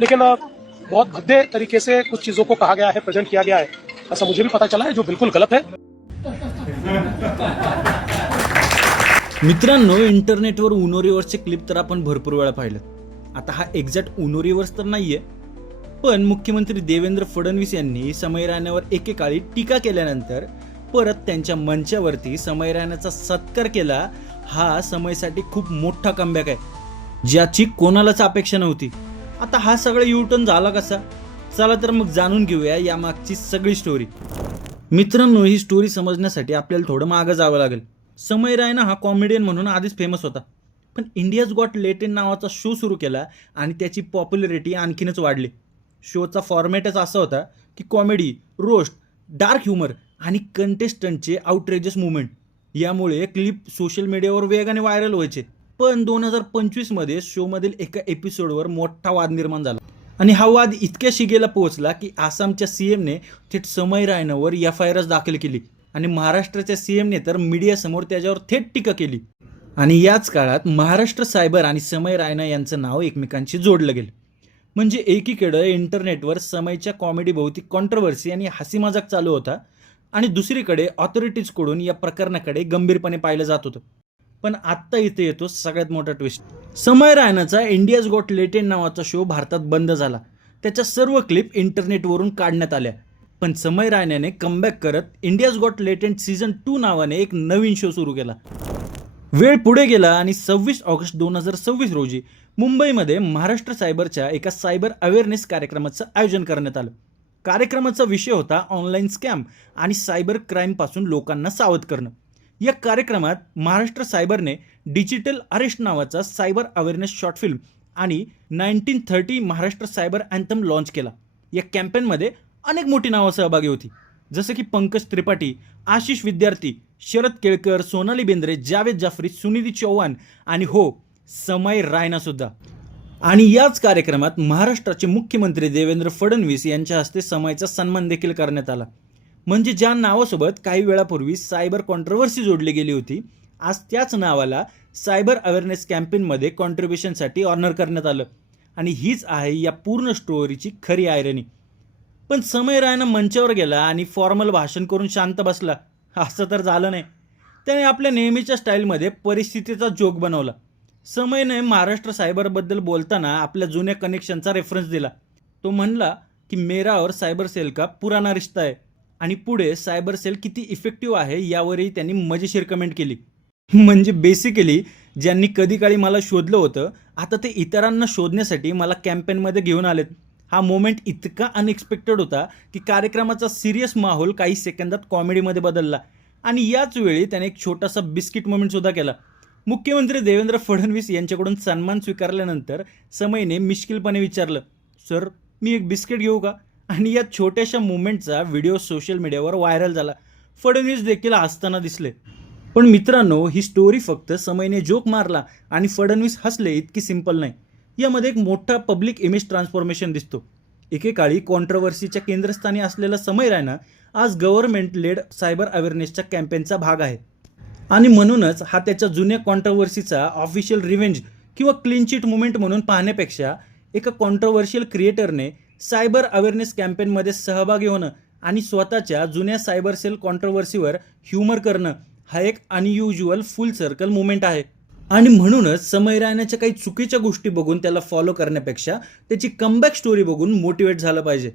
लेकिन बहुत भद्दे तरीके से कुछ चीजों को कहा गया है, प्रेजेंट किया गया है, ऐसा मुझे भी पता चला है, जो बिल्कुल गलत है। मित्रांनो, इंटरनेटवर उनो रिव्हर्सचे क्लिप तर आपण भरपूर वेळा पाहिलं. आता हा एक्झॅक्ट उनो रिव्हर्स तर नाहीये, पण मुख्यमंत्री देवेंद्र फडणवीस यांनी समय राणावर एकेकाळी टीका केल्यानंतर परत त्यांच्या मंचावरती समय राणाचा सत्कार केला. हा समयसाठी खूप मोठा कमबॅक आहे, ज्याची कोणालाच अपेक्षा नव्हती. आता हा सगळा युटर्न झाला कसा? चला तर मग जाणून घेऊया या मागची सगळी स्टोरी. मित्रांनो, ही स्टोरी समजण्यासाठी आपल्याला थोडं मागं जावं लागेल. समय रायना हा कॉमेडियन म्हणून आधीच फेमस होता, पण इंडियाज गॉट लेटेंट नावाचा शो सुरू केला आणि त्याची पॉप्युलरिटी आणखीनच वाढली. शोचा फॉर्मॅटच असा होता की कॉमेडी, रोस्ट, डार्क ह्युमर आणि कंटेस्टंटचे आउटरेजस मुवमेंट. यामुळे क्लिप सोशल मीडियावर वेगाने व्हायरल व्हायचे. पण 2025 मध्ये शोमधील एका एपिसोडवर मोठा वाद निर्माण झाला आणि हा वाद इतक्या शिगेला पोहोचला की आसामच्या सीएमने थेट समय रायनावर FIR दाखल केली आणि महाराष्ट्राच्या सीएमने तर मीडियासमोर त्याच्यावर थेट टीका केली. आणि याच काळात महाराष्ट्र सायबर आणि समय रायना यांचं नाव एकमेकांशी जोडलं गेलं. म्हणजे एकीकडे इंटरनेटवर समयच्या कॉमेडी भोवती कॉन्ट्रोवर्सी आणि हसी मजाक चालू होता आणि दुसरीकडे ऑथॉरिटीजकडून या प्रकरणाकडे गंभीरपणे पाहिलं जात होतं. पण आत्ता इथे येतो सगळ्यात मोठा ट्विस्ट. समय रायनाचा इंडियाज गॉट लेटेंट नावाचा शो भारतात बंद झाला. त्याच्या सर्व क्लिप इंटरनेटवरून काढण्यात आल्या. पण समय रायनाने कमबॅक करत इंडियाज गॉट लेटेंट सीझन 2 नावाने एक नवीन शो सुरू केला. वेळ पुढे गेला आणि 26 ऑगस्ट 2026 रोजी मुंबईमध्ये महाराष्ट्र सायबरच्या एका सायबर अवेअरनेस कार्यक्रमाचं आयोजन करण्यात आलं. कार्यक्रमाचा विषय होता ऑनलाईन स्कॅम आणि सायबर क्राईमपासून लोकांना सावध करणं. या कार्यक्रमात महाराष्ट्र सायबरने डिजिटल अरेस्ट नावाचा सायबर अवेअरनेस शॉर्ट फिल्म आणि 1930 महाराष्ट्र सायबर अँथम लॉन्च केला. या कॅम्पेनमध्ये अनेक मोठी नावं सहभागी होती, जसं की पंकज त्रिपाठी, आशिष विद्यार्थी, शरद केळकर, सोनाली बेंद्रे, जावेद जाफरी, सुनिधी चौहान आणि हो, समय रायना सुद्धा. आणि याच कार्यक्रमात महाराष्ट्राचे मुख्यमंत्री देवेंद्र फडणवीस यांच्या हस्ते समयचा सन्मान देखील करण्यात आला. म्हणजे ज्या नावासोबत काही वेळापूर्वी सायबर कॉन्ट्रोवर्सी जोडली गेली होती, आज त्याच नावाला सायबर अवेअरनेस कॅम्पेनमध्ये कॉन्ट्रीब्युशनसाठी ऑनर करण्यात आलं. आणि हीच आहे या पूर्ण स्टोरीची खरी आयरनी. पण समय रायना मंचावर गेला आणि फॉर्मल भाषण करून शांत बसला असं तर झालं नाही. त्याने आपल्या नेहमीच्या स्टाईलमध्ये परिस्थितीचा जोक बनवला. समयने महाराष्ट्र सायबरबद्दल बोलताना आपल्या जुन्या कनेक्शनचा रेफरन्स दिला. तो म्हणला की मेरा और सायबर सेल का पुराना रिश्ता आहे आणि पुढे सायबर सेल किती इफेक्टिव्ह आहे यावरही त्यांनी मजेशीर कमेंट केली. म्हणजे बेसिकली ज्यांनी कधी काळी मला शोधलं होतं, आता ते इतरांना शोधण्यासाठी मला कॅम्पेनमध्ये घेऊन आलेत. हा मोमेंट इतका अनएक्सपेक्टेड होता की कार्यक्रमाचा सिरियस माहोल काही सेकंदात कॉमेडीमध्ये बदलला. आणि याच वेळी त्याने एक छोटासा बिस्किट मोमेंट सुद्धा केला. मुख्यमंत्री देवेंद्र फडणवीस यांच्याकडून सन्मान स्वीकारल्यानंतर समयने मिश्किलपणे विचारलं, सर मी एक बिस्किट घेऊ का? आणि या छोट्याशा मुवमेंटचा व्हिडिओ सोशल मीडियावर व्हायरल झाला. फडणवीस देखील हसताना दिसले. पण मित्रांनो, ही स्टोरी फक्त समयने जोक मारला आणि फडणवीस हसले इतकी सिंपल नाही. यामध्ये एक मोठा पब्लिक इमेज ट्रान्सफॉर्मेशन दिसतो. एकेकाळी कॉन्ट्रोवर्सीच्या केंद्रस्थानी असलेला समय रायना आज गव्हर्नमेंट लेड सायबर अवेअरनेसच्या कॅम्पेनचा भाग आहे. आणि म्हणूनच हा त्याच्या जुन्या कॉन्ट्रोवर्सीचा ऑफिशियल रिव्हेंज किंवा क्लीन चिट मुवमेंट म्हणून पाहण्यापेक्षा एका कॉन्ट्रोवर्शियल क्रिएटरने सायबर अवेअरनेस कॅम्पेनमध्ये सहभागी होणं आणि स्वतःच्या जुन्या सायबर सेल कॉन्ट्रोवर्सीवर ह्युमर करणं हा एक अनयुज्युअल फुल सर्कल मुवमेंट आहे. आणि म्हणूनच समय रायनाच्या काही चुकीच्या गोष्टी बघून त्याला फॉलो करण्यापेक्षा त्याची कमबॅक स्टोरी बघून मोटिवेट झालं पाहिजे.